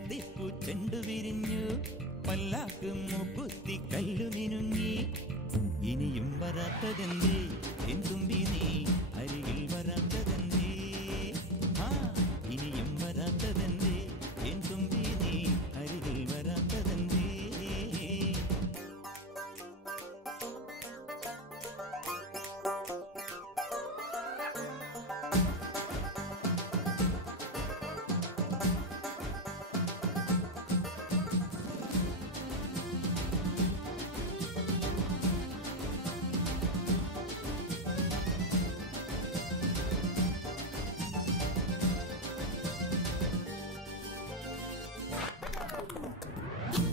ചെത്തിപ്പൂച്ചെണ്ടു വിരിഞ്ഞു പല്ലാക്ക് മൂക്കുത്തി കല്ലുമിനുങ്ങി ഇനിയും വരാത്തതെന്തേ എന്തുമ്പി നീ അരികിൽ വരാത്തതെന്തേ ഇനിയും വരാത്തതെന്തേ എന്തുമ്പി നീ അരികിൽ വരാത്തതെന്തേ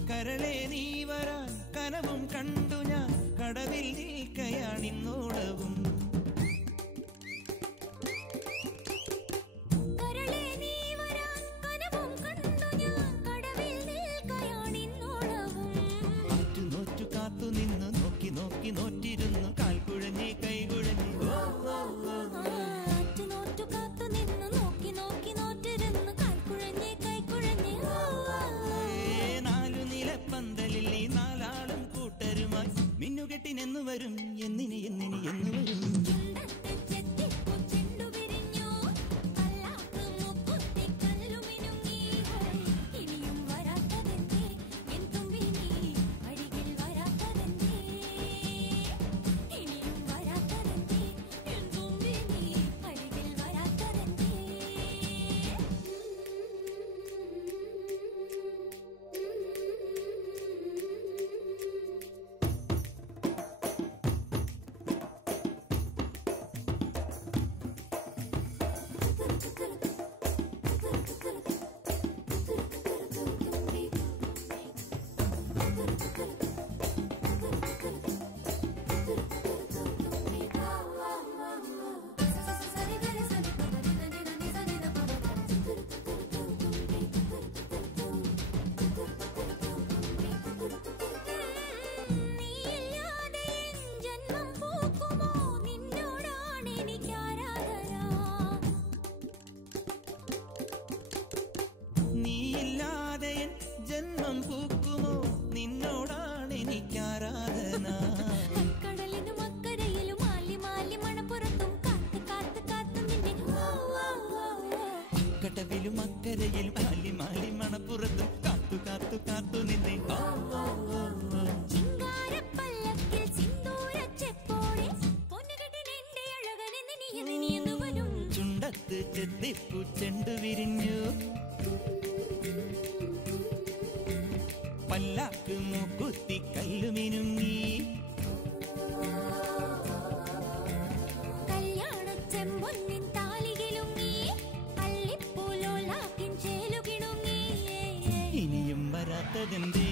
കരളെ നീ വരാൻ കനവും കണ്ടു ഞാൻ കടവിൽ നിൽക്കയാണിന്നോളവും നോറ്റു കാത്തു നിന്ന് നോക്കി നോക്കി നോറ്റിരുന്നു കാൽക്കുഴഞ്ഞേ കൈകുഴഞ്ഞേ പന്തലിൽ ഈ നാലാളും കൂട്ടരുമായി മിന്നുകെട്ടിനെന്നു വരും എന്നിനി എന്നിനി എന്നു വരും നീയില്ലാതെ ജന്മം പൂക്കുമോ നിന്നോടാണ് എനിക്കാരാധന കടലിനും അക്കരയിലും മാലി മാലി മണപ്പുറത്തും കാത്ത് കാത്ത് കാത്തു നിന്നെ കടവിലും അക്കരയിലും മാലി മാലി മണപ്പുറത്തും കാത്തു കാത്തു കാത്തു നിന്നെ ചിങ്കാരപ്പല്ലക്കിൽ സിന്ദൂരച്ചെപ്പോടെ പൊന്നുകെട്ടിനെന്റെ അഴകനെ നിനിയെന്നു വരും ചുണ്ടത്ത് ചെത്തിപ്പൂച്ചെണ്ടു വിരിഞ്ഞു പല്ലാക്ക് മൂക്കുത്തി കല്ലുമിനുങ്ങി കല്യാണച്ചെമ്പൊന്നിൻ താലികിലുങ്ങി അള്ളിപ്പൂലോലാക്കിൻ ചേലുകിണുങ്ങി ഇനിയും വരാത്തതെന്തേ